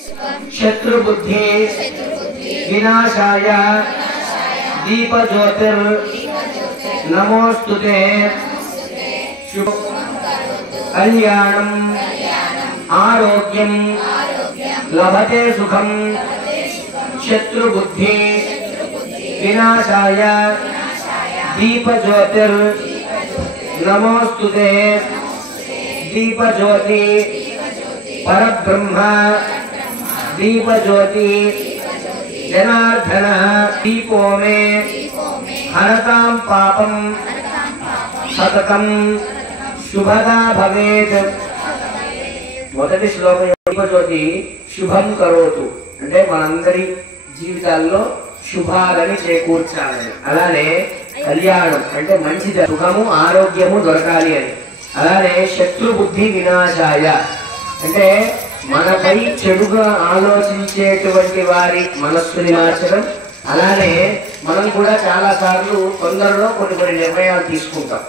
शत्रुबुद्धि विनाशाय दीप ज्योतिर नमोस्तुते शुभ कल्याणं आरोग्यं लभते सुखं शत्रुबुद्धि विनाशाय दीप ज्योतिर नमोस्तुते दीप ज्योति परब्रह्म दीप ज्योति जनार्दन दीपो में हरतां पापं सततं शुभदा भवेत्। మొదటి శ్లోకం దీప జ్యోతి శుభం కరోతు అంటే మనందరి జీవితాల్లో శుభాలని చేకూర్చాలని, అలానే కళ్యాణం అంటే మంచి సుఖము ఆరోగ్యము దొరకాలి అని, అలానే శత్రు బుద్ధి వినాశాయ అంటే మనపై చెడుగా ఆలోచించేటువంటి వారి మనస్సుని మార్చడం, అలానే మనం కూడా చాలా సార్లు కొందరిలో కొన్ని నిర్ణయాలు తీసుకుంటాం,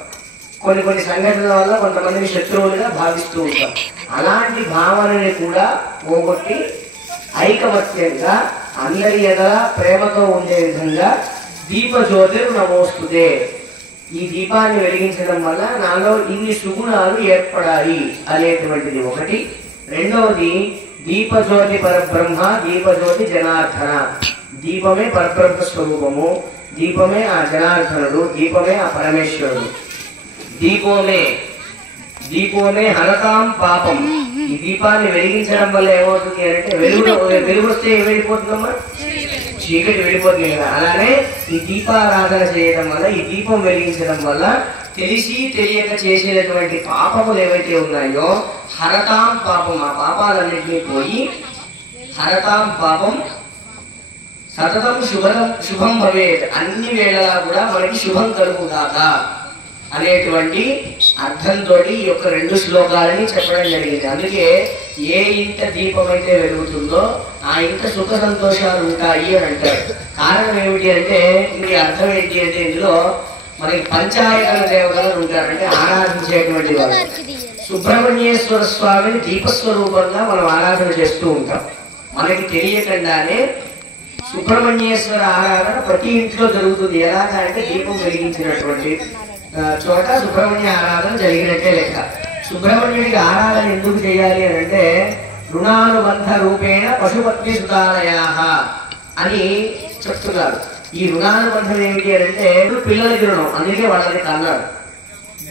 కొన్ని సంఘటనల వల్ల కొంతమందిని శత్రువులుగా భావిస్తూ ఉంటాం. అలాంటి భావనని కూడా పోగొట్టి ఐకమత్యంగా అందరి ఎడల ప్రేమతో ఉండే విధంగా దీప జ్యోతిర్ నమోస్తుతే, ఈ దీపాన్ని వెలిగించడం వల్ల నాలో ఇన్ని సుగుణాలు ఏర్పడాలి అనేటువంటిది ఒకటి. రెండవది దీపజ్యోతి పరబ్రహ్మ దీపజ్యోతి జనార్దన, దీపమే పరబ్రహ్మ స్వరూపము, దీపమే ఆ జనార్దనుడు, దీపమే ఆ పరమేశ్వరుడు. దీపోమే హరతాం పాపం, ఈ దీపాన్ని వెలిగించడం వల్ల ఏమవుతుంది అంటే వెలుగు వస్తే వెళ్ళిపోతుందమ్మా, చీకటి వెళ్ళిపోతుంది కదా. అలానే ఈ దీపారాధన చేయడం వల్ల, ఈ దీపం వెలిగించడం వల్ల తెలిసి తెలియక చేసేటటువంటి పాపములు ఏవైతే ఉన్నాయో హరతాం పాపం, ఆ పాపాలన్నింటినీ పోయి హరతాం పాపం సతతం శుభం భవేత్, అన్ని వేళలా కూడా మనకి శుభం కలుగుగాక అనేటువంటి అర్థంతో ఈ యొక్క రెండు శ్లోకాలని చెప్పడం జరిగింది. అందుకే ఏ ఇంట దీపం అయితే వెలుగుతుందో ఆ ఇంట సుఖ సంతోషాలు ఉంటాయి అని అంటారు. కారణం ఏమిటి అంటే, ఇందుకు అర్థం ఏంటి అంటే, ఇందులో మనకి పంచాయతన దేవతలు ఉంటారంటే ఆరాధించేటువంటి వారు. సుబ్రహ్మణ్యేశ్వర స్వామిని దీపస్వరూపంగా మనం ఆరాధన చేస్తూ ఉంటాం. మనకి తెలియకుండానే సుబ్రహ్మణ్యేశ్వర ఆరాధన ప్రతి ఇంట్లో జరుగుతుంది. ఎలాగా అంటే దీపం వెలిగించినటువంటి చోట సుబ్రహ్మణ్య ఆరాధన జరిగినట్టే లెక్క. సుబ్రహ్మణ్యుడికి ఆరాధన ఎందుకు చేయాలి అని అంటే, రుణానుబంధ రూపేణ పశుపత్ని సుతాలయాః అని చెప్తున్నారు. ఈ రుణానుబంధం ఏమిటి అని అంటే, పిల్లలకి రుణం, అందుకే వాళ్ళని కన్నారు.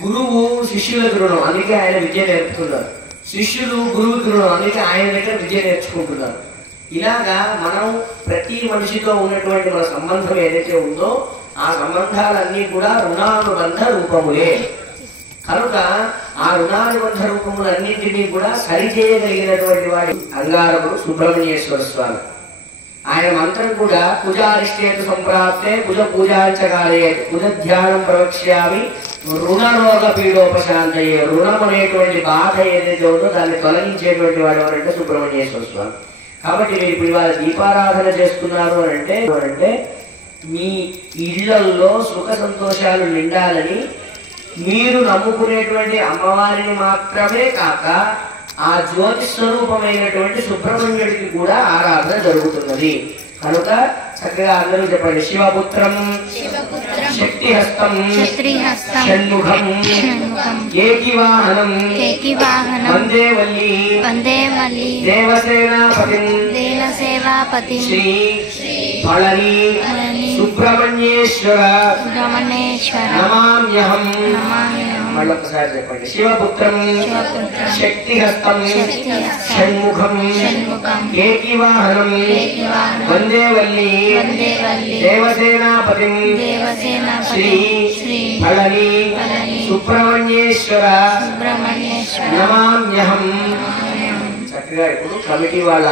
గురువు శిష్యులకు రుణం, అందుకే ఆయన విద్య నేర్పుతున్నారు. శిష్యులు గురువుకి రుణం, అందుకే ఆయన దగ్గర విద్య నేర్చుకుంటున్నారు. ఇలాగా మనం ప్రతి మనిషితో ఉన్నటువంటి మన సంబంధం ఏదైతే ఉందో ఆ సంబంధాలన్నీ కూడా రుణానుబంధ రూపములే. కనుక ఆ రుణానుబంధ రూపములన్నింటినీ కూడా సరిచేయగలిగినటువంటి వాడి అంగారకుడు సుబ్రహ్మణ్యేశ్వర స్వామి. ఆయన మంత్రం కూడా పూజారిష్టేతు సంప్రాప్తే కుజ పూజాంచకాలే కుజ ధ్యానం ప్రవక్ష్యామి రుణరోగ పీడోపశాంతయే. రుణం అనేటువంటి బాధ ఏదైతే ఉందో దాన్ని తొలగించేటువంటి వాడు ఎవరంటే సుబ్రహ్మణ్యేశ్వర స్వామి. కాబట్టి మీరు ఇప్పుడు ఇవాళ దీపారాధన చేస్తున్నారు అని అంటే మీ ఇళ్లల్లో సుఖ సంతోషాలు నిండాలని, మీరు నమ్ముకునేటువంటి అమ్మవారిని మాత్రమే కాక ఆ జ్యోతి స్వరూపమైనటువంటి సుబ్రహ్మణ్యుడికి కూడా ఆరాధన జరుగుతున్నది. కనుక చక్కగా అందరూ చెప్పండి, శివపుత్రం శక్తిహస్తం షణ్ముఖం ఏకివాహనం వందే వల్లి దేవసేనాపతి శ్రీ ఫళని సుబ్రహ్మణ్యేశ్వర నమామ్యహం. మళ్ళొకసారి చెప్పండి, శివపుత్రం శక్తిహస్తం షణ్ముఖం ఏకివాహనం వందే వల్లి దేవసేనాపతి శ్రీ ఫళని సుబ్రహ్మణ్యేశ్వర నమామ్యహం. చక్కగా ఇప్పుడు కమిటీ వాళ్ళ